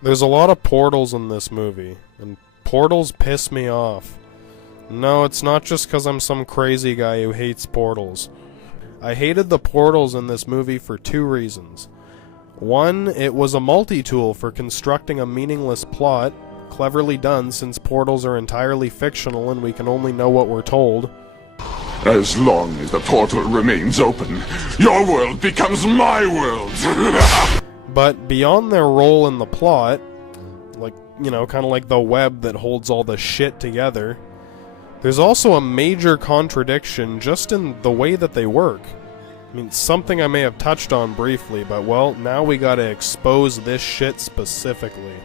There's a lot of portals in this movie, and portals piss me off. No, it's not just because I'm some crazy guy who hates portals. I hated the portals in this movie for two reasons. One, it was a multi-tool for constructing a meaningless plot, cleverly done since portals are entirely fictional and we can only know what we're told. As long as the portal remains open, your world becomes my world! But beyond their role in the plot, like, you know, kind of like the web that holds all the shit together, there's also a major contradiction just in the way that they work. I mean, something I may have touched on briefly, but well, now we gotta expose this shit specifically.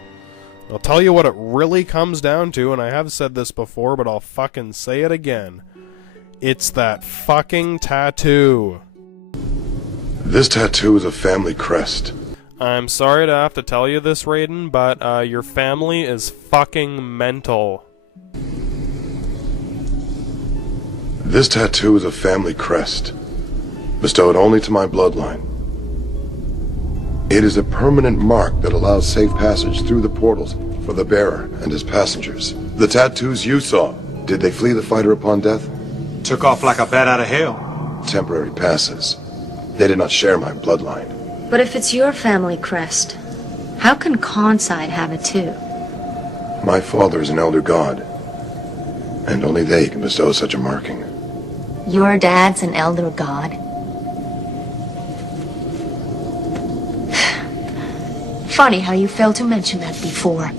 I'll tell you what it really comes down to, and I have said this before, but I'll fucking say it again. It's that fucking tattoo. This tattoo is a family crest. I'm sorry to have to tell you this, Rayden, but your family is fucking mental. This tattoo is a family crest, bestowed only to my bloodline. It is a permanent mark that allows safe passage through the portals for the bearer and his passengers. The tattoos you saw, did they flee the fighter upon death? Took off like a bat out of hell. Temporary passes. They did not share my bloodline. But if it's your family crest, how can Conside have it too? My father is an elder god, and only they can bestow such a marking. Your dad's an elder god? Funny how you failed to mention that before.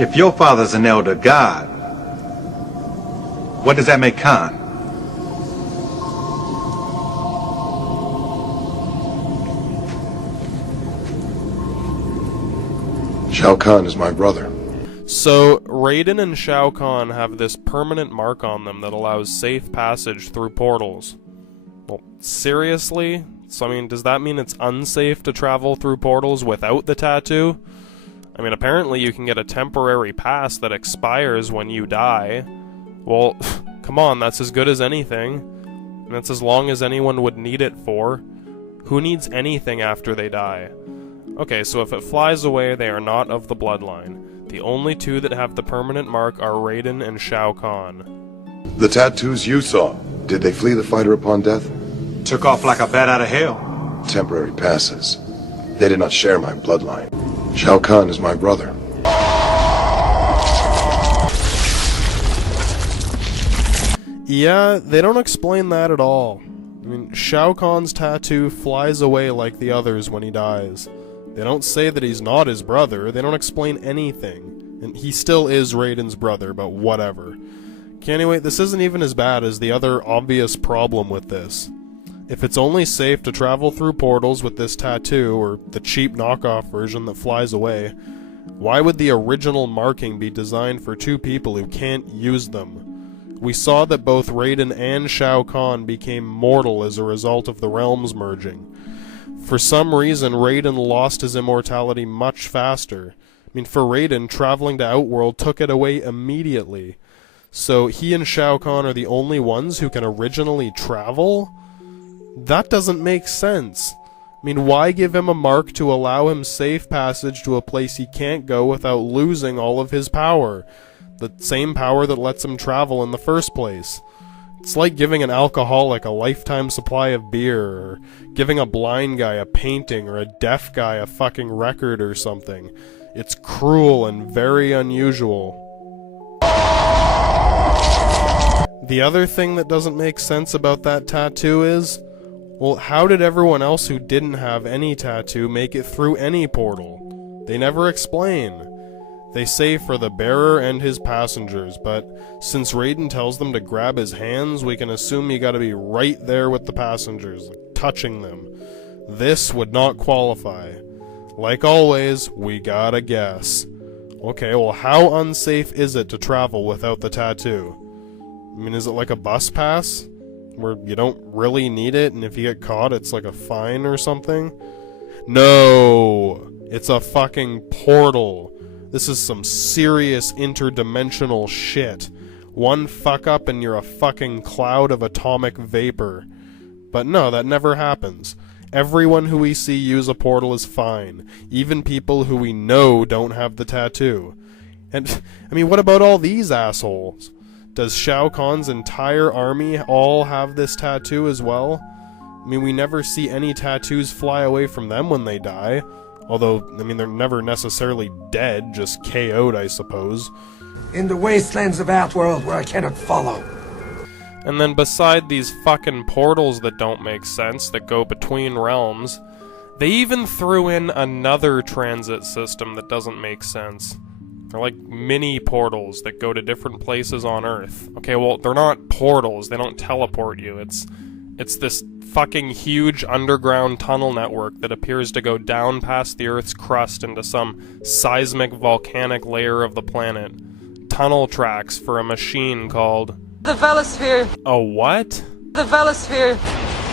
If your father's an elder god, what does that make Khan? Shao Kahn is my brother. So, Rayden and Shao Kahn have this permanent mark on them that allows safe passage through portals. Well, seriously? So, I mean, does that mean it's unsafe to travel through portals without the tattoo? I mean, apparently you can get a temporary pass that expires when you die. Well, come on, that's as good as anything. And that's as long as anyone would need it for. Who needs anything after they die? Okay, so if it flies away, they are not of the bloodline. The only two that have the permanent mark are Rayden and Shao Kahn. The tattoos you saw, did they flee the fighter upon death? Took off like a bat out of hell. Temporary passes. They did not share my bloodline. Shao Kahn is my brother. Yeah, they don't explain that at all. I mean, Shao Kahn's tattoo flies away like the others when he dies. They don't say that he's not his brother, they don't explain anything. And he still is Rayden's brother, but whatever. Okay, anyway, this isn't even as bad as the other obvious problem with this. If it's only safe to travel through portals with this tattoo, or the cheap knockoff version that flies away, why would the original marking be designed for two people who can't use them? We saw that both Rayden and Shao Kahn became mortal as a result of the realms merging. For some reason, Rayden lost his immortality much faster. I mean, for Rayden, traveling to Outworld took it away immediately. So he and Shao Kahn are the only ones who can originally travel? That doesn't make sense. I mean, why give him a mark to allow him safe passage to a place he can't go without losing all of his power? The same power that lets him travel in the first place. It's like giving an alcoholic a lifetime supply of beer, or giving a blind guy a painting, or a deaf guy a fucking record or something. It's cruel and very unusual. The other thing that doesn't make sense about that tattoo is, well, how did everyone else who didn't have any tattoo make it through any portal? They never explain. They say for the bearer and his passengers, but since Rayden tells them to grab his hands, we can assume you gotta be right there with the passengers, like touching them. This would not qualify. Like always, we gotta guess. Okay, well, how unsafe is it to travel without the tattoo? I mean, is it like a bus pass? Where you don't really need it, and if you get caught, it's like a fine or something? No! It's a fucking portal. This is some serious interdimensional shit. One fuck up and you're a fucking cloud of atomic vapor. But no, that never happens. Everyone who we see use a portal is fine, even people who we know don't have the tattoo. And, I mean, what about all these assholes? Does Shao Kahn's entire army all have this tattoo as well? I mean, we never see any tattoos fly away from them when they die. Although, I mean, they're never necessarily dead, just KO'd, I suppose. In the wastelands of Outworld where I cannot follow. And then beside these fucking portals that don't make sense, that go between realms, they even threw in another transit system that doesn't make sense. They're like mini portals that go to different places on Earth. Okay, well, they're not portals, they don't teleport you, it's this fucking huge underground tunnel network that appears to go down past the Earth's crust into some seismic volcanic layer of the planet. Tunnel tracks for a machine called... The Vellosphere. A what? The Vellosphere.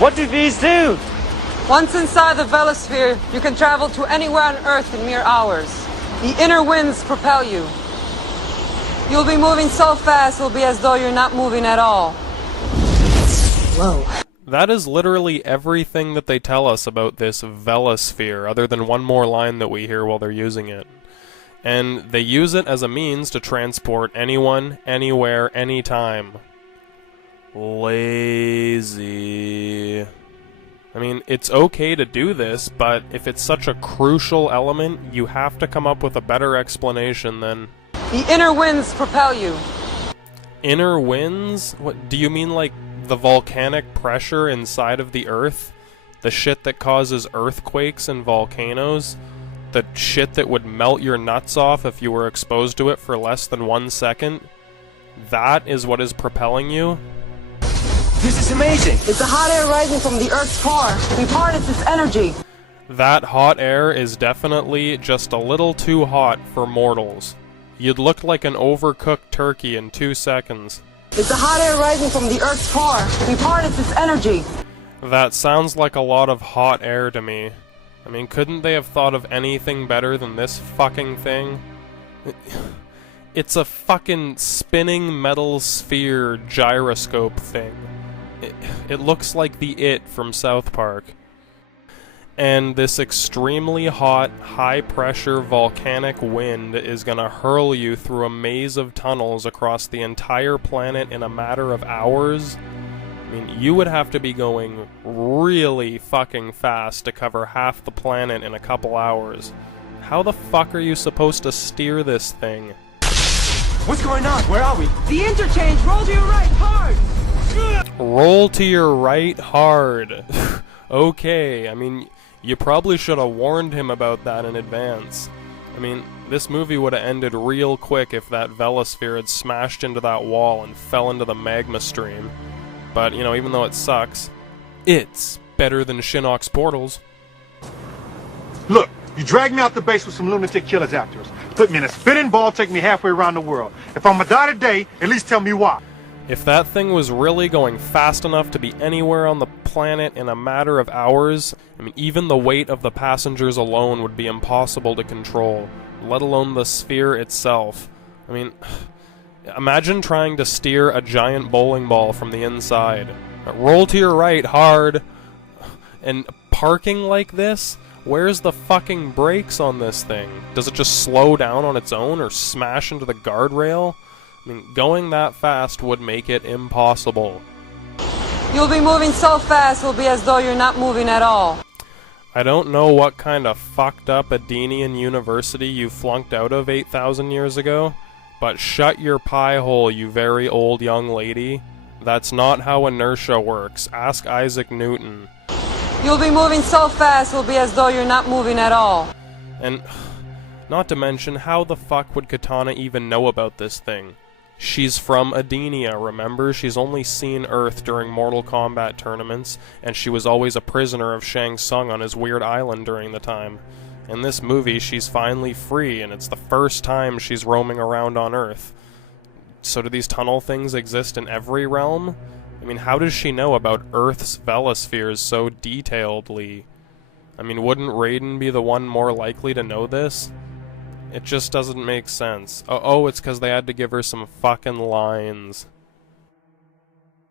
What do these do? Once inside the Vellosphere, you can travel to anywhere on Earth in mere hours. The inner winds propel you. You'll be moving so fast, it'll be as though you're not moving at all. Whoa. That is literally everything that they tell us about this Vellosphere, other than one more line that we hear while they're using it. And they use it as a means to transport anyone, anywhere, anytime. Lazy. I mean, it's okay to do this, but if it's such a crucial element, you have to come up with a better explanation than... The inner winds propel you. Inner winds? What, do you mean like the volcanic pressure inside of the Earth? The shit that causes earthquakes and volcanoes? The shit that would melt your nuts off if you were exposed to it for less than 1 second? That is what is propelling you? This is amazing! It's the hot air rising from the Earth's core. We've harnessed its energy. That hot air is definitely just a little too hot for mortals. You'd look like an overcooked turkey in 2 seconds. It's the hot air rising from the Earth's core. We've harnessed its energy. That sounds like a lot of hot air to me. I mean, couldn't they have thought of anything better than this fucking thing? It's a fucking spinning metal sphere gyroscope thing. It looks like the It from South Park. And this extremely hot, high-pressure volcanic wind is gonna hurl you through a maze of tunnels across the entire planet in a matter of hours. I mean, you would have to be going really fucking fast to cover half the planet in a couple hours. How the fuck are you supposed to steer this thing? What's going on? Where are we? The interchange. Roll to your right, hard. Roll to your right hard. Okay, I mean, you probably should have warned him about that in advance. I mean, this movie would have ended real quick if that Vellosphere had smashed into that wall and fell into the magma stream. But, you know, even though it sucks, it's better than Shinnok's portals. Look, you dragged me out the base with some lunatic killers after us. Put me in a spinning ball, take me halfway around the world. If I'm gonna die today, at least tell me why. If that thing was really going fast enough to be anywhere on the planet in a matter of hours, I mean, even the weight of the passengers alone would be impossible to control, let alone the sphere itself. I mean, imagine trying to steer a giant bowling ball from the inside. Roll to your right hard. And parking like this? Where's the fucking brakes on this thing? Does it just slow down on its own or smash into the guardrail? I mean, going that fast would make it impossible. You'll be moving so fast, it'll be as though you're not moving at all. I don't know what kind of fucked up Adenian university you flunked out of 8,000 years ago, but shut your pie hole, you very old young lady. That's not how inertia works. Ask Isaac Newton. You'll be moving so fast, it'll be as though you're not moving at all. And, not to mention, how the fuck would Katana even know about this thing? She's from Adenia, remember? She's only seen Earth during Mortal Kombat tournaments, and she was always a prisoner of Shang Tsung on his weird island during the time. In this movie, she's finally free, and it's the first time she's roaming around on Earth. So do these tunnel things exist in every realm? I mean, how does she know about Earth's Vellospheres so detailedly? I mean, wouldn't Rayden be the one more likely to know this? It just doesn't make sense. Oh, it's because they had to give her some fucking lines.